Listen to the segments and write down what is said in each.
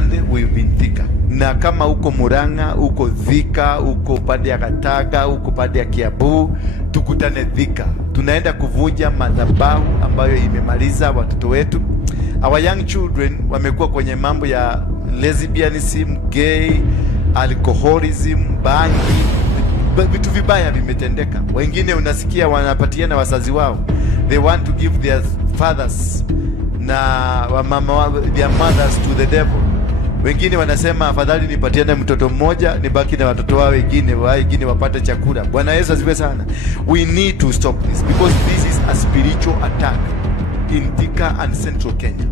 Sunday we've been Thika. Na kama uko Murang'a, uko Thika, uko pande ya Kataga, uko pande ya Kiambu, tukutane Thika. Tunaenda kuvunja madhabahu ambayo imemaliza watoto wetu. Our young children wamekuwa kwenye mambo ya lesbianism, gay, alcoholism, bangi, vitu vibaya vimetendeka. Wengine unasikia wanapatiana wazazi wao. They want to give their fathers na wamama their mothers to the devil. Wengine wanasema afadhali nipatiane mtoto mmoja nibaki na watoto wao wengine wapate chakula. Bwana Yesu asifiwe sana. We need to stop this because this is a spiritual attack in Thika and Central Kenya.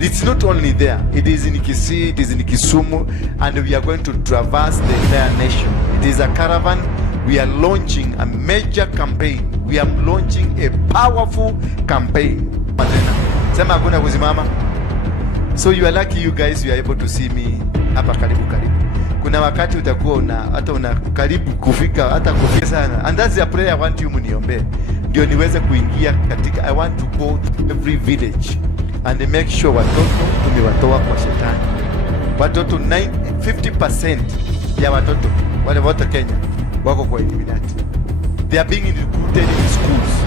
It's not only there, it is in Kisii, it is in Kisumu, and we are going to traverse the entire nation. It is a caravan. We are launching a major campaign. We are launching a powerful campaign. Sema hakuna kusimama. So you are lucky you guys, you are able to see me hapa karibu. Kuna wakati utakuwa una karibu kufika sana. And that's the prayer I want you mniombe. Ndio niweze kuingia katika, I want to go to every village and make sure watoto tumewatoa kwa shetani. Watoto 50% ya watoto wale wote Kenya wako kwa Illuminati. They are being recruited in schools.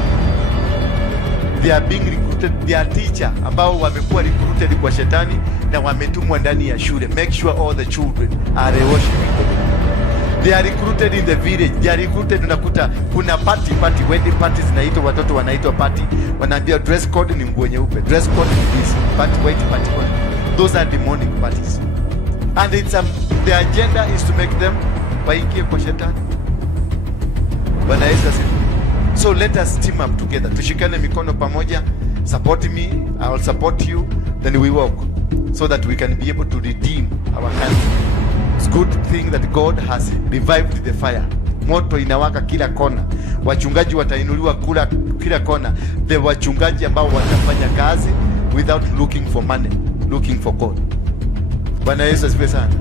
They are being recruited, they are teacher ambao wamekuwa recruited kwa shetani na wametumwa ndani ya shule. Make sure all the children are worshiping God. They are recruited in the village. They are recruited, unakuta kuna party wedding parties zinaitwa, watoto wanaitwa party, wanaambia dress code ni nguo nyeupe, dress code ni this, party white, party white. Those are demonic parties. And it's the agenda is to make them waingie kwa shetani. Bwana Yesu asifiwe. So let us team up together. Tushikane mikono pamoja. Support me, I will support you. Then we walk so that we can be able to redeem our country. It's good thing that God has revived the fire. Moto inawaka kila kona. Wachungaji watainuliwa kila kona. The wachungaji ambao watafanya kazi without looking for money, looking for God. Bwana Yesu asifiwe sana.